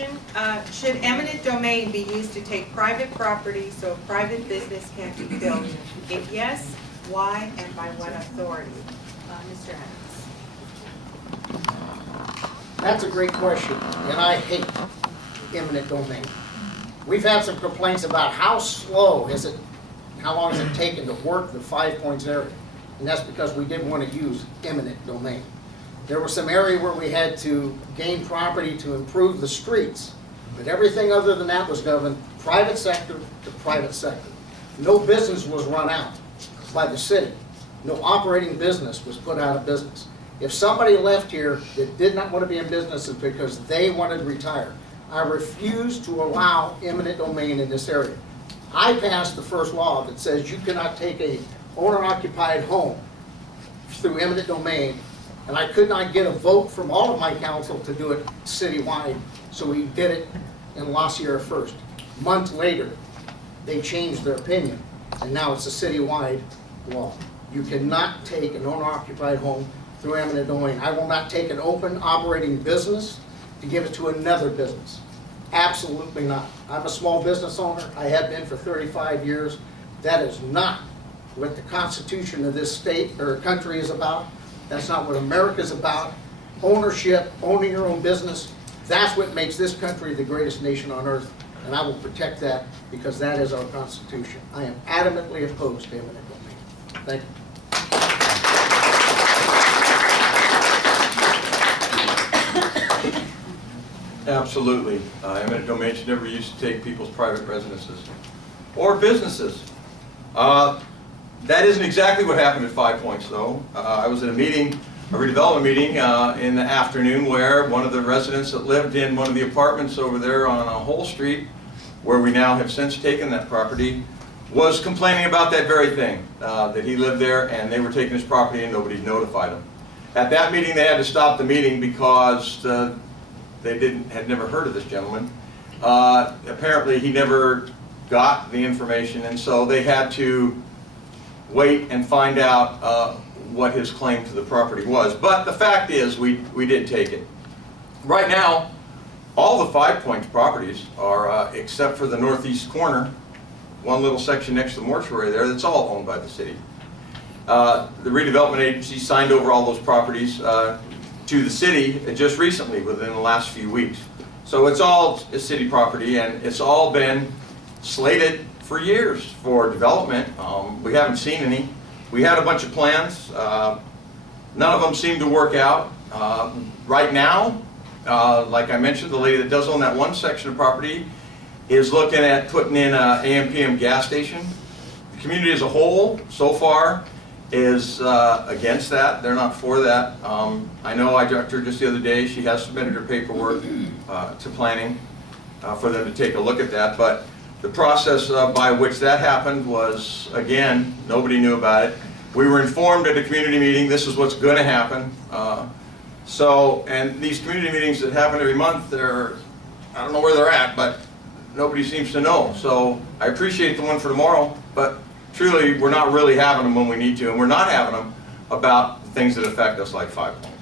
question. Should eminent domain be used to take private property so a private business can be built? If yes, why and by what authority? Mr. Adams. That's a great question, and I hate eminent domain. We've had some complaints about how long has it taken to work the 5 Points area, and that's because we didn't want to use eminent domain. There was some area where we had to gain property to improve the streets, but everything other than that was governed private sector to private sector. No business was run out by the city. No operating business was put out of business. If somebody left here that did not want to be in business is because they wanted to retire. I refuse to allow eminent domain in this area. I passed the first law that says you cannot take a owner-occupied home through eminent domain, and I could not get a vote from all of my council to do it citywide, so we did it in La Sierra first. Months later, they changed their opinion, and now it's a citywide law. You cannot take an owner-occupied home through eminent domain. I will not take an open operating business to give it to another business. Absolutely not. I'm a small business owner. I have been for 35 years. That is not what the Constitution of this state or country is about. That's not what America's about. Ownership, owning your own business, that's what makes this country the greatest nation on earth, and I will protect that because that is our Constitution. I am adamantly opposed to eminent domain. Thank you. Absolutely. Eminent domain should never used to take people's private residences or businesses. That isn't exactly what happened at 5 Points, though. I was at a meeting, a redevelopment meeting in the afternoon where one of the residents that lived in one of the apartments over there on a whole street, where we now have since taken that property, was complaining about that very thing, that he lived there and they were taking his property and nobody notified him. At that meeting, they had to stop the meeting because they had never heard of this gentleman. Apparently, he never got the information, and so they had to wait and find out what his claim to the property was. But the fact is, we did take it. Right now, all the 5 Points properties are, except for the northeast corner, one little section next to the mortuary there, that's all owned by the city. The redevelopment agency signed over all those properties to the city just recently, within the last few weeks. So it's all city property, and it's all been slated for years for development. We haven't seen any. We had a bunch of plans. None of them seem to work out. Right now, like I mentioned, the lady that does own that one section of property is looking at putting in an AM/PM gas station. The community as a whole, so far, is against that. They're not for that. I know I talked to her just the other day. She has submitted her paperwork to planning for them to take a look at that. But the process by which that happened was, again, nobody knew about it. We were informed at a community meeting this is what's going to happen. And these community meetings that happen every month, I don't know where they're at, but nobody seems to know. So I appreciate the one for tomorrow, but truly, we're not really having them when we need to, and we're not having them about things that affect us like 5 Points.